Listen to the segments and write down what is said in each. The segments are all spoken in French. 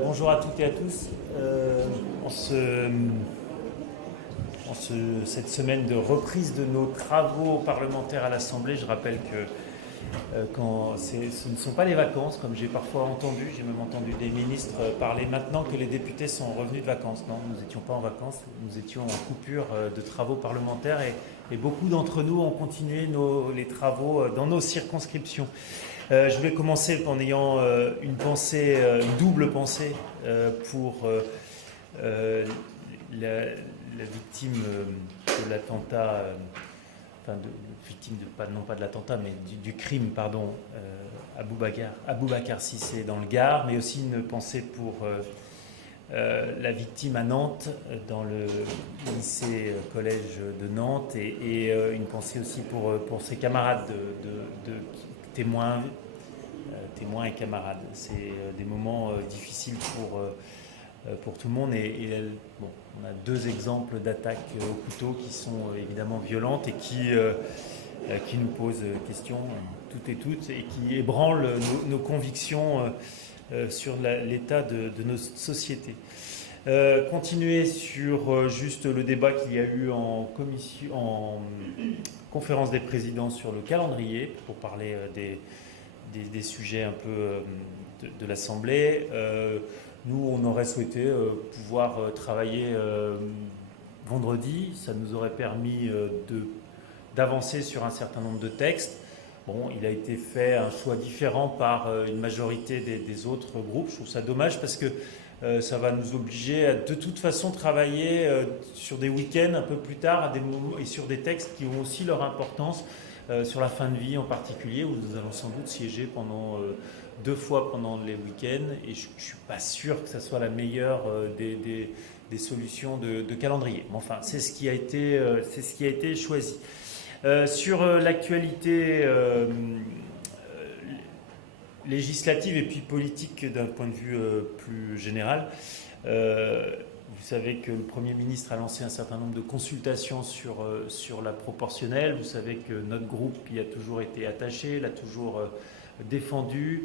Bonjour à toutes et à tous. Cette semaine de reprise de nos travaux parlementaires à l'Assemblée, je rappelle que ce ne sont pas les vacances, comme j'ai parfois entendu, j'ai même entendu des ministres parler maintenant que les députés sont revenus de vacances. Non, nous n'étions pas en vacances, nous étions en coupure de travaux parlementaires et beaucoup d'entre nous ont continué les travaux dans nos circonscriptions. Je voulais commencer en ayant une double pensée pour la victime de l'attentat, victime non pas de l'attentat, mais du crime, pardon, Aboubacar Cissé dans le Gard, mais aussi une pensée pour la victime à Nantes, dans le lycée collège de Nantes, et une pensée aussi pour ses camarades de témoins et camarades. C'est des moments difficiles pour tout le monde. On a deux exemples d'attaques au couteau qui sont évidemment violentes et qui nous posent questions, toutes et toutes, et qui ébranlent nos convictions sur l'état de nos sociétés. Continuer sur juste le débat qu'il y a eu en conférence des présidents sur le calendrier, pour parler des sujets un peu de l'Assemblée. Nous, on aurait souhaité pouvoir travailler vendredi. Ça nous aurait permis d'avancer sur un certain nombre de textes. Bon, il a été fait un choix différent par une majorité des autres groupes. Je trouve ça dommage parce que ça va nous obliger à de toute façon travailler sur des week-ends un peu plus tard à des moments, et sur des textes qui ont aussi leur importance. Sur la fin de vie en particulier, où nous allons sans doute siéger deux fois pendant les week-ends, et je ne suis pas sûr que ça soit la meilleure des solutions de calendrier. Mais enfin, c'est ce qui a été choisi. Sur l'actualité législative et puis politique d'un point de vue plus général, vous savez que le Premier ministre a lancé un certain nombre de consultations sur la proportionnelle. Vous savez que notre groupe y a toujours été attaché, l'a toujours défendu.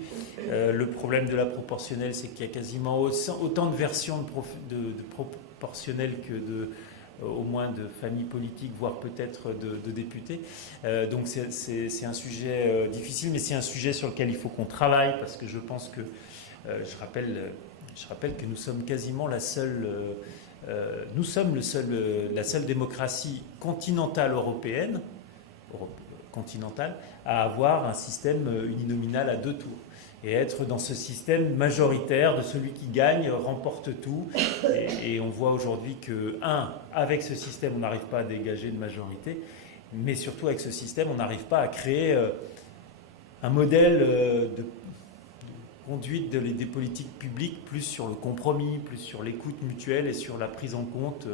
Le problème de la proportionnelle, c'est qu'il y a quasiment autant de versions de proportionnelle que au moins de familles politiques, voire peut-être de députés. Donc c'est un sujet difficile, mais c'est un sujet sur lequel il faut qu'on travaille, parce que je pense que, je rappelle que nous sommes quasiment la seule démocratie continentale européenne, à avoir un système uninominal à deux tours. Et être dans ce système majoritaire de celui qui gagne remporte tout. Et on voit aujourd'hui que, avec ce système, on n'arrive pas à dégager de majorité, mais surtout avec ce système, on n'arrive pas à créer un modèle de conduite des politiques publiques plus sur le compromis, plus sur l'écoute mutuelle et sur la prise en compte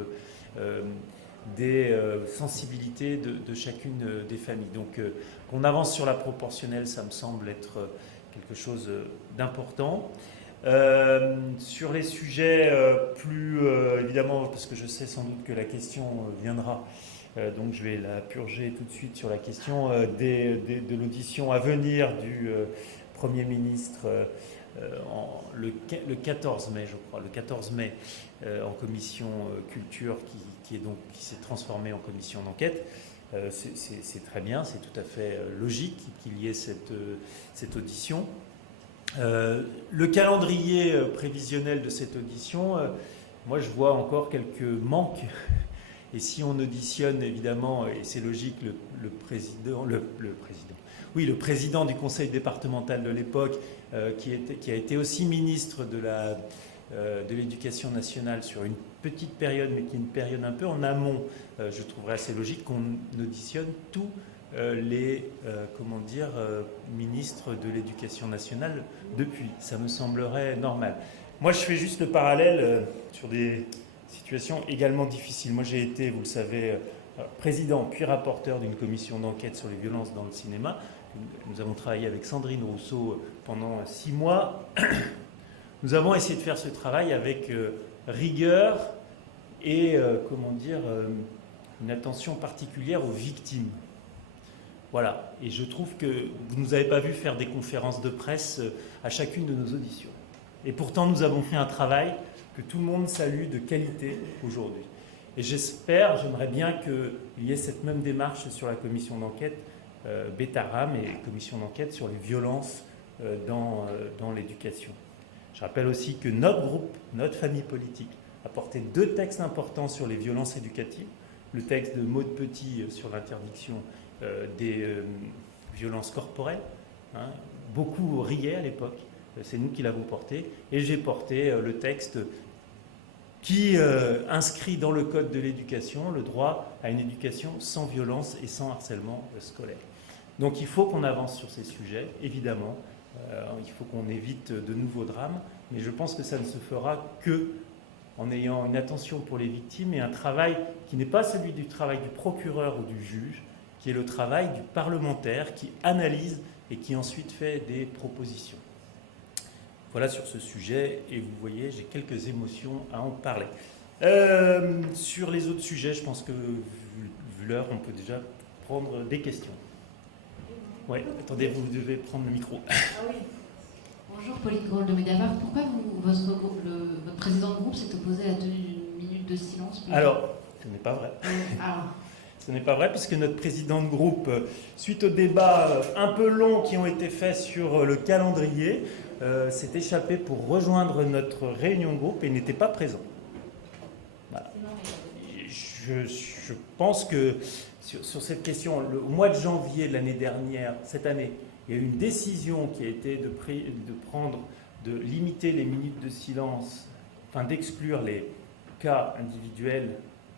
des sensibilités de chacune des familles. Donc qu'on avance sur la proportionnelle, ça me semble être quelque chose d'important. Sur les sujets plus évidemment, parce que je sais sans doute que la question viendra, donc je vais la purger tout de suite sur la question de l'audition à venir du Premier ministre le 14 mai, je crois, le 14 mai en commission culture qui s'est transformée en commission d'enquête. C'est très bien, c'est tout à fait logique qu'il y ait cette audition. Le calendrier prévisionnel de cette audition, moi je vois encore quelques manques. Et si on auditionne évidemment, et c'est logique, le président du conseil départemental de l'époque, qui a été aussi ministre de l'éducation nationale sur une petite période, mais qui est une période un peu en amont, je trouverais assez logique qu'on auditionne tous les ministres de l'éducation nationale depuis. Ça me semblerait normal. Moi, je fais juste le parallèle sur des situations également difficiles. Moi, j'ai été, vous le savez, président puis rapporteur d'une commission d'enquête sur les violences dans le cinéma. Nous avons travaillé avec Sandrine Rousseau pendant 6 mois. Nous avons essayé de faire ce travail avec rigueur et une attention particulière aux victimes. Voilà. Et je trouve que vous ne nous avez pas vu faire des conférences de presse à chacune de nos auditions. Et pourtant, nous avons fait un travail que tout le monde salue de qualité aujourd'hui. Et j'aimerais bien qu'il y ait cette même démarche sur la commission d'enquête Betaram et commission d'enquête sur les violences dans l'éducation. Je rappelle aussi que notre groupe, notre famille politique, a porté 2 textes importants sur les violences éducatives. Le texte de Maude Petit sur l'interdiction des violences corporelles. Hein. Beaucoup riaient à l'époque, c'est nous qui l'avons porté. Et j'ai porté le texte qui inscrit dans le Code de l'éducation le droit à une éducation sans violence et sans harcèlement scolaire. Donc il faut qu'on avance sur ces sujets, évidemment. Il faut qu'on évite de nouveaux drames, mais je pense que ça ne se fera que en ayant une attention pour les victimes et un travail qui n'est pas celui du travail du procureur ou du juge, qui est le travail du parlementaire qui analyse et qui ensuite fait des propositions. Voilà sur ce sujet, et vous voyez, j'ai quelques émotions à en parler. Sur les autres sujets, je pense que, vu l'heure, on peut déjà prendre des questions. Oui, attendez, vous devez prendre le micro. Ah oui. Bonjour, Pauline Grohl de Mediapart. Pourquoi votre président de groupe s'est opposé à la tenue d'une minute de silence? Alors, ce n'est pas vrai. Ce n'est pas vrai, puisque notre président de groupe, suite aux débats un peu longs qui ont été faits sur le calendrier, s'est échappé pour rejoindre notre réunion de groupe et n'était pas présent. Voilà. Je pense que sur cette question, au mois de janvier de l'année dernière, cette année, il y a eu une décision qui a été de limiter les minutes de silence, enfin d'exclure les cas individuels,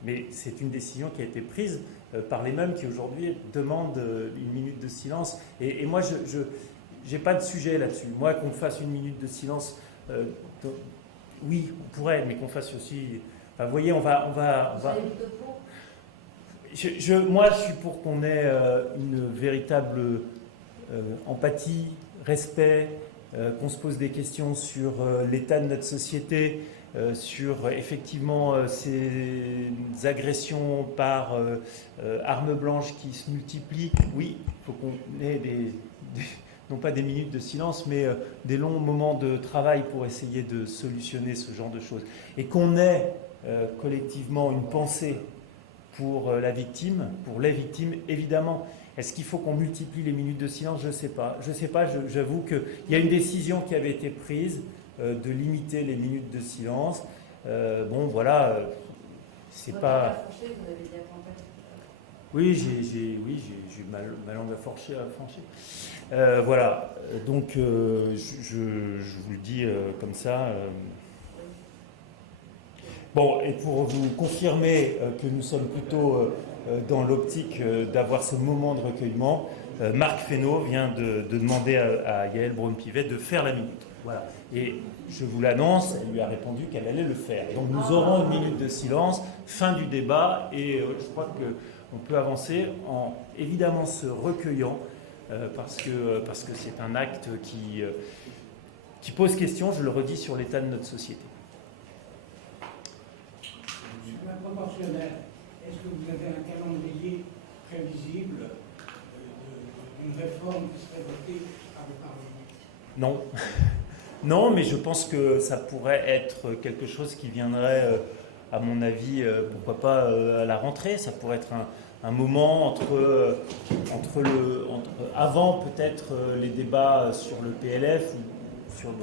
mais c'est une décision qui a été prise par les mêmes qui aujourd'hui demandent une minute de silence. Et moi, je n'ai pas de sujet là-dessus. Moi, qu'on fasse une minute de silence, oui, on pourrait, mais qu'on fasse aussi... Enfin, vous voyez, on va... Moi, je suis pour qu'on ait une véritable empathie, respect, qu'on se pose des questions sur l'état de notre société, sur effectivement ces agressions par armes blanches qui se multiplient. Oui, il faut qu'on ait non pas des minutes de silence, mais des longs moments de travail pour essayer de solutionner ce genre de choses. Et qu'on ait collectivement une pensée pour la victime, pour les victimes, évidemment. Est-ce qu'il faut qu'on multiplie les minutes de silence? Je ne sais pas. Je ne sais pas, j'avoue qu'il y a une décision qui avait été prise de limiter les minutes de silence. Bon, voilà, c'est pas... Oui, j'ai ma langue à franchir. Voilà, donc je vous le dis comme ça. Bon, et pour vous confirmer que nous sommes plutôt dans l'optique d'avoir ce moment de recueillement, Marc Fesneau vient de demander à Yael Braun-Pivet de faire la minute. Voilà. Et je vous l'annonce, elle lui a répondu qu'elle allait le faire. Donc nous aurons une minute de silence, fin du débat, et je crois qu'on peut avancer en évidemment se recueillant, parce que c'est un acte qui pose question, je le redis, sur l'état de notre société. Proportionnel. Est-ce que vous avez un calendrier prévisible d'une réforme qui serait votée par le Parlement? Non. Non, mais je pense que ça pourrait être quelque chose qui viendrait, à mon avis, pourquoi pas à la rentrée. Ça pourrait être un moment avant peut-être les débats sur le PLF ou sur le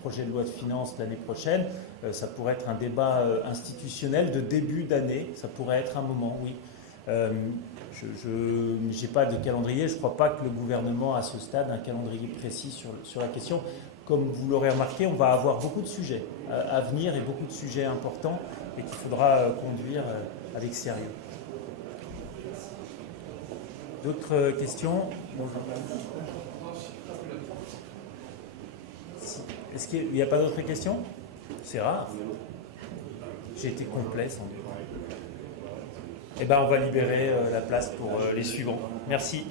projet de loi de finances l'année prochaine. Ça pourrait être un débat institutionnel de début d'année. Ça pourrait être un moment, oui. Je n'ai pas de calendrier. Je ne crois pas que le gouvernement, à ce stade, a un calendrier précis sur la question. Comme vous l'aurez remarqué, on va avoir beaucoup de sujets à venir et beaucoup de sujets importants et qu'il faudra conduire avec sérieux. D'autres questions? Est-ce qu'il n'y a pas d'autres questions? C'est rare. J'ai été complet sans doute. Eh bien, on va libérer la place pour les suivants. Merci.